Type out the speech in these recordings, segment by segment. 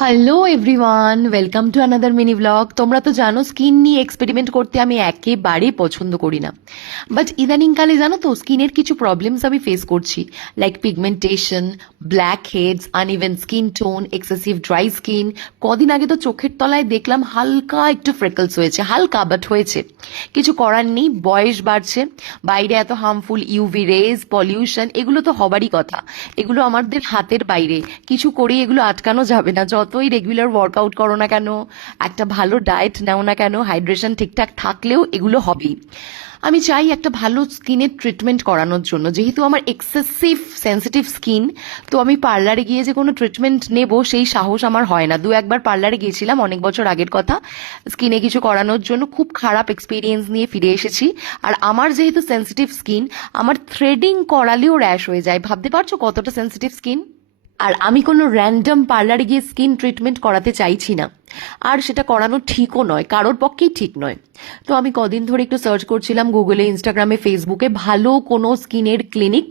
Hello everyone, welcome to another mini blog. তোমরা তো জানো স্কিন নিয়ে এক্সপেরিমেন্ট করতে আমি একেবারেই পছন্দ করি না। বাট ইদানিংকালে জানো তো স্কিনের কিছু প্রবলেমস আমি ফেস করছি, like pigmentation, blackheads, uneven skin tone, excessive dry skin. কদিন আগে তো চোখের তলায় দেখলাম হালকা একটু ফ্রেকলস হয়েছে, হালকা বাট হয়েছে। কিছু করার নেই, বয়স বাড়ছে, বাইরে এত হার্মফুল ইউভি রেজ, পলিউশন, এগুলো তো হবারই কথা। এগুলো আমাদের হাতের বাইরে, কিছু করেই এগুলো আটকানো যাবে না। যতই রেগুলার ওয়ার্কআউট করো না কেন, একটা ভালো ডায়েট নাও না কেন, হাইড্রেশন ঠিকঠাক থাকলেও এগুলো হবেই। আমি চাই একটা ভালো স্কিনের ট্রিটমেন্ট করানোর জন্য, যেহেতু আমার এক্সেসিভ সেন্সিটিভ স্কিন। তো আমি পার্লারে গিয়ে যে কোনো ট্রিটমেন্ট নেব সেই সাহস আমার হয় না। একবার পার্লারে গিয়েছিলাম, অনেক বছর আগের কথা, স্কিনে কিছু করানোর জন্য। খুব খারাপ এক্সপিরিয়েন্স নিয়ে ফিরে এসেছি। আর আমার যেহেতু সেন্সিটিভ স্কিন, আমার থ্রেডিং করালেও র্যাশ হয়ে যায়। ভাবতে পারছো কতটা সেন্সিটিভ স্কিন? আর আমি কোনো র্যান্ডম পার্লারে গিয়ে স্কিন ট্রিটমেন্ট করাতে চাইছি না, আর সেটা করানো ঠিকও নয়, কারোর পক্ষেই ঠিক নয়। তো আমি কদিন ধরে একটু সার্চ করছিলাম গুগলে, ইনস্টাগ্রামে, ফেসবুকে ভালো কোনো স্কিনের ক্লিনিক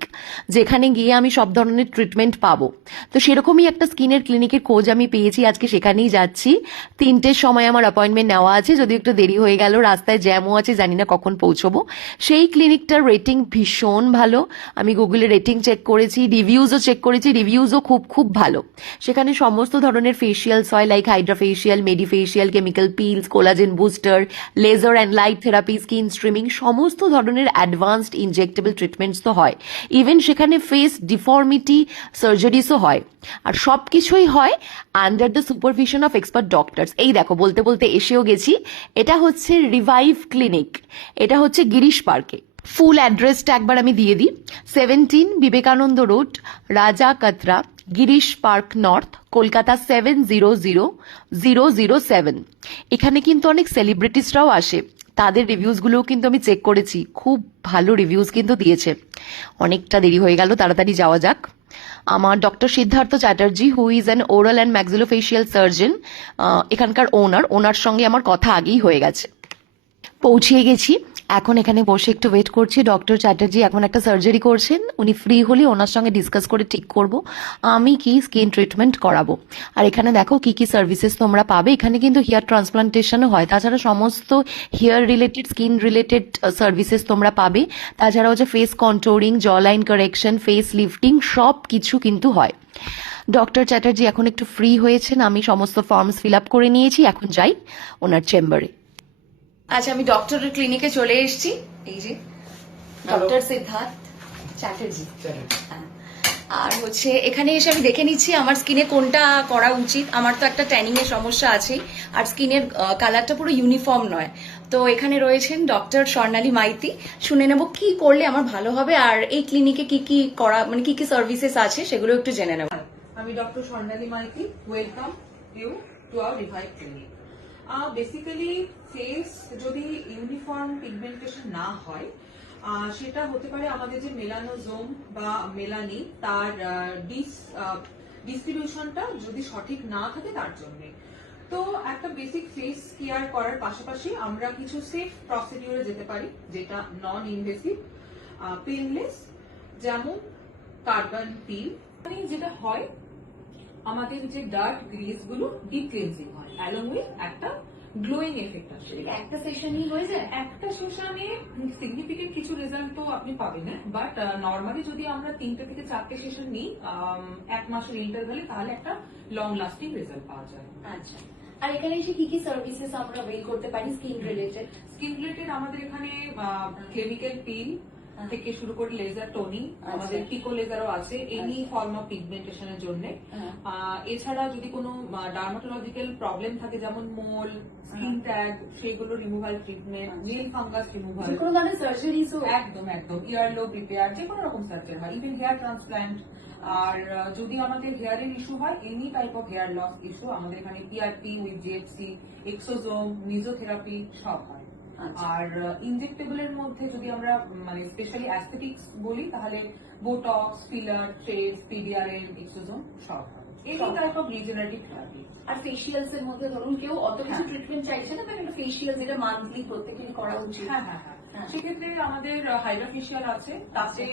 যেখানে গিয়ে আমি সব ধরনের ট্রিটমেন্ট পাবো। তো সেরকমই একটা স্কিনের ক্লিনিকের খোঁজ আমি পেয়েছি, আজকে সেখানেই যাচ্ছি। 3টের সময় আমার অ্যাপয়েন্টমেন্ট নেওয়া আছে, যদি একটু দেরি হয়ে গেল, রাস্তায় জ্যামও আছে, জানি না কখন পৌঁছবো। সেই ক্লিনিকটার রেটিং ভীষণ ভালো। আমি গুগলে রেটিং চেক করেছি, রিভিউজও চেক করেছি, রিভিউজও খুব খুব ভালো। সেখানে সমস্ত ধরনের ফেসিয়ালস হয়, like hydra facial, medi facial, chemical peels, collagen booster, laser and light therapy, skin streaming, সমস্ত ধরনের অ্যাডভান্সড ইনজেক্টেবল ট্রিটমেন্টস তো হয়। ইভেন সেখানে ফেস ডিফর্মিটি সার্জারিসও হয়। আর সব কিছুই হয় under the supervision of expert doctors. এই দেখো, বলতে বলতে এসেও গেছি। এটা হচ্ছে রিভাইভ ক্লিনিক, এটা হচ্ছে গিরিশ পার্কে। ফুল অ্যাড্রেসটা একবার আমি দিয়ে দিই। 17 বিবেকানন্দ রোড, রাজা কাতরা, গিরিশ পার্ক নর্থ, কলকাতা 700007। এখানে কিন্তু অনেক সেলিব্রিটিসরাও আসে, তাদের রিভিউজগুলোও কিন্তু আমি চেক করেছি, খুব ভালো রিভিউজ কিন্তু দিয়েছে। অনেকটা দেরি হয়ে গেল, তাড়াতাড়ি যাওয়া যাক। আমার doctor Siddhartha Chatterjee, who is an oral and maxillofacial surgeon, এখানকার ওনার সঙ্গে আমার কথা আগেই হয়ে গেছে। পৌঁছিয়ে গেছি, এখন এখানে বসে একটু ওয়েট করছি। ডক্টর চ্যাটার্জি এখন একটা সার্জারি করছেন, উনি ফ্রি হলে ওনার সঙ্গে ডিসকাস করে ঠিক করব আমি কি স্কিন ট্রিটমেন্ট করাবো। আর এখানে দেখো কি কি সার্ভিসেস তোমরা পাবে। এখানে কিন্তু হেয়ার ট্রান্সপ্লান্টেশনও হয়, তাছাড়া সমস্ত hair related, skin related services তোমরা পাবে। তাছাড়া হচ্ছে face controlling, jawline correction, face lifting, সব কিছু কিন্তু হয়। ডক্টর চ্যাটার্জি এখন একটু ফ্রি হয়েছেন, আমি সমস্ত ফর্মস ফিল আপ করে নিয়েছি, এখন যাই ওনার চেম্বারে। আচ্ছা, আমি ডক্টরের ক্লিনিকে চলে এসেছি। এই যে ডক্টর সিদ্ধার্থ চ্যাটার্জি। হ্যাঁ। আর হচ্ছে এখানে এসে আমি দেখে নিচ্ছি আমার স্কিনে কোনটা করা উচিত। আমার তো একটা ট্যানিং এর সমস্যা আছে, আর স্কিনের কালারটা পুরো ইউনিফর্ম নয়। তো এখানে রয়েছেন ডক্টর স্বর্ণালী মাইতি, শুনে নেব কি করলে আমার ভালো হবে, আর এই ক্লিনিকে কি কি করা, মানে কি কি সার্ভিসেস আছে সেগুলো একটু জেনে নেব। আমি doctor Swarnali Maity, welcome you to our revive clinic. Basically face যদি ইউনিফর্ম পিগমেন্টেশন না হয়, সেটা হতে পারে আমাদের যে মেলানোজোম বা মেলানি, তার ডিস্ট্রিবিউশনটা যদি সঠিক না থাকে তার জন্য। তো একটা বেসিক ফেস কেয়ার করার পাশাপাশি আমরা কিছু সেফ প্রসিডিউরে যেতে পারি, যেটা নন ইনভেসিভ, পেইনলেস, যেমন কার্বন পিল। যেটা হয়, আমাদের যে ডার্ক গ্রিজ গুলো ডিপ ক্লিনজিং হয়, অ্যালং উইথ একটা গ্লোয়িং এফেক্ট আসে। একটা সেশনই হয়ে যায়? একটা সেশনে সিগনিফিকেন্ট কিছু রেজাল্ট তো আপনি পাবেন না, বাট নর্মালি যদি আমরা 3টে থেকে 4টে সেশন নিই 1 মাসের ইন্টারভ্যালে, তাহলে একটা লং লাস্টিং রেজাল্ট পাওয়া যায়। আচ্ছা, আর এখানে এসে কি কি সার্ভিসেস আমরা অ্যাভেল করতে পারি স্কিন রিলেটেড? স্কিন রিলেটেড আমাদের এখানে কেমিক্যাল পিল থেকে শুরু করে লেজার টোনিং, আমাদের পিকো লেজারও আছে এনি ফর্ম অফ পিগমেন্টেশনের জন্য। এছাড়া যদি কোনো ডার্মাটোলজিক্যাল প্রবলেম থাকে, যেমন মোল, স্কিন ট্যাগ, সেগুলো removal treatment, nail fungus removal, কোনো ধরনের সার্জারিজও? একদম একদম, ইয়ারলোব রিপেয়ার, যে কোনো রকম সার্জারি হয়, ইভেন হেয়ার ট্রান্সপ্ল্যান্ট। আর যদি আমাদের হেয়ারের ইস্যু হয়, any type of hair loss issue, আমাদের এখানে PRP with GFC, exosome, mesotherapy সব হয়। আর ইনজেক্টেবল এর মধ্যে যদি আমরা মানে স্পেশালি অ্যাস্থেটিক্স বলি, তাহলে Botox, filler, threads, PDRL, exosome সব হয়। Any type of regenerative therapy. আর ফেসিয়ালস এর মধ্যে ধরুন কেউ অত কিছু ট্রিটমেন্ট চাইছে না, তাহলে ফেসিয়াল যেটা মান্থলি প্রত্যেকেরই করা উচিত। হ্যাঁ হ্যাঁ হ্যাঁ, সেক্ষেত্রে আমাদের হাইড্রা ফেশিয়াল আছে, তাতে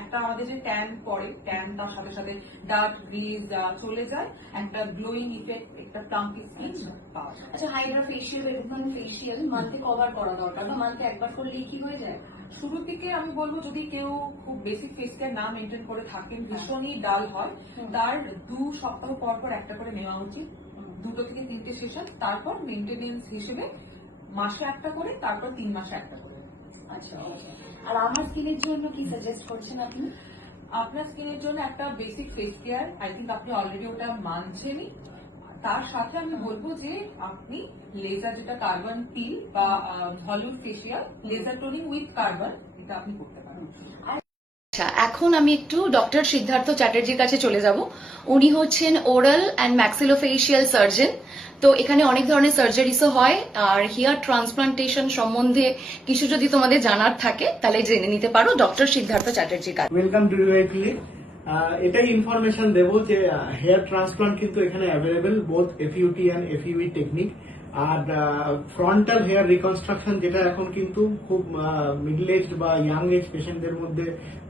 একটা আমাদের যে ট্যান পড়ে, ট্যান তার সাথে সাথে ডার্ক গ্রিজ চলে যায়, একটা গ্লোয়িং ইফেক্ট, একটা প্লাম্পি স্কিন পাওয়া যায়। আচ্ছা, হাইড্রা ফেশিয়াল এরকম ফেশিয়াল মান্থে কভার করা দরকার, বা মান্থে একবার করলেই কি হয়ে যায়? শুরুর দিকে আমি বলবো যদি কেউ খুব বেসিক ফেস কেয়ার না মেনটেন করে থাকেন, ভীষণই ডাল হয়, তার 2 সপ্তাহ পর পর একটা করে নেওয়া উচিত, 2 থেকে 3টে সেশন, তারপর মেনটেনেন্স হিসেবে মাসে একটা করে, তারপর 3 মাসে একটা করে। আচ্ছা, আর আমার স্কিনের জন্য কি সাজেস্ট করছেন আপনি? আপনার স্কিনের জন্য একটা basic face care, I think আপনি অলরেডি ওটা মানছেনই। তার সাথে আমি বলবো যে আপনি লেজার, যেটা কার্বন পিল বা Hollywood facial, laser toning with carbon, এটা আপনি করতে পারেন। আচ্ছা, এখন আমি একটু ডক্টর সিদ্ধার্থ চ্যাটার্জির কাছে চলে যাব। উনি হচ্ছেন ওরাল অ্যান্ড ম্যাক্সিলোফেশিয়াল সার্জন। তো এখানে অনেক ধরনের সার্জারিসও হয়, আর হেয়ার ট্রান্সপ্লান্টেশন সম্বন্ধে কিছু যদি তোমাদের জানার থাকে তাহলে জেনে নিতে পারো ডক্টর সিদ্ধার্থ চ্যাটার্জির কাছে। Welcome to UIPA. এটাই ইনফরমেশন দেবো যে হেয়ার ট্রান্সপ্লান্ট কিন্তু এখানে available, both FUT and FUE technique. আর ফ্রন্টাল হেয়ার রিকনস্ট্রাকশন, যেটা এখন কিন্তু খুব মিডল এজ বা ইয়াং এজ পেশেন্টদের মধ্যে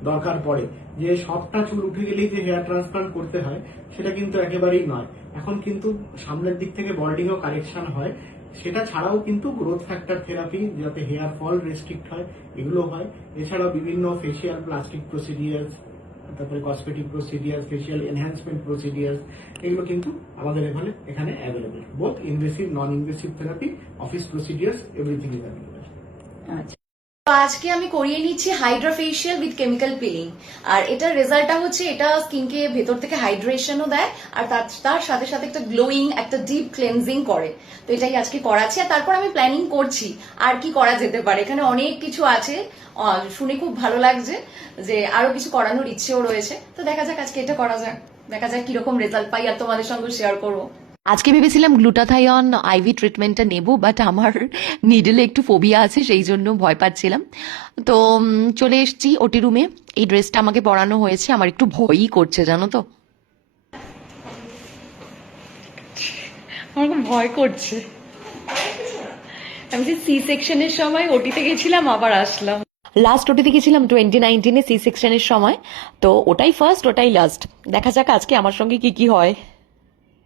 দরকার পড়ে, যে সবটা চুল উঠে গেলেই যে হেয়ার ট্রান্সপ্লান্ট করতে হয়, সেটা কিন্তু একেবারেই নয়। এখন কিন্তু সামনের দিক থেকে বল্ডিংও কারেকশন হয়, সেটা ছাড়াও কিন্তু গ্রোথ ফ্যাক্টর থেরাপি, যাতে হেয়ার ফল রেস্ট্রিক্ট হয়, এগুলো হয়। এছাড়াও বিভিন্ন ফেশিয়াল প্লাস্টিক প্রসিডিয়ার্স, তারপরে cosmetic procedures, facial enhancement procedures, এগুলো কিন্তু আমাদের এখানে available. Both invasive, non invasive therapy, office procedures, everything is available. আচ্ছা, তো আজকে আমি করিয়ে নিচ্ছি hydra facial with chemical peeling. আর এটার রেজাল্টটা হচ্ছে এটা স্কিনকে ভেতর থেকে হাইড্রেশনও দেয়, আর তার সাথে সাথে একটা গ্লোয়িং, একটা ডিপ ক্লেনজিং করে। তো এটাই আজকে করাচ্ছি, আর তারপর আমি প্ল্যানিং করছি আর কি করা যেতে পারে। এখানে অনেক কিছু আছে, শুনে খুব ভালো লাগছে যে আরো কিছু করানোর ইচ্ছেও রয়েছে। তো দেখা যাক আজকে এটা করা যাক, দেখা যাক কিরকম রেজাল্ট পাই, আর তোমাদের সঙ্গে শেয়ার করবো। আজকে ভেবেছিলাম গ্লুটাথাইন আইভি ট্রিটমেন্টটা নেব, বাট আমার নিডলে একটু ফোবিয়া আছে, সেই জন্য ভয় পাচ্ছিলাম। তো চলে এসেছি ওটি রুমে। এই ড্রেসটা আমাকে পরানো হয়েছে, আমার একটু ভয়ই করছে জানো তো, আমার খুব ভয় করছে। আমি যে সি সেকশনের সময় ওটিতে গেছিলাম, আবার আসলাম। লাস্ট ওটিতে গেছিলাম 2019-এ সি সেকশনের সময়। তো ওটাই ফার্স্ট, ওটাই লাস্ট। দেখা যাক আজকে আমার সঙ্গে কি কি হয়।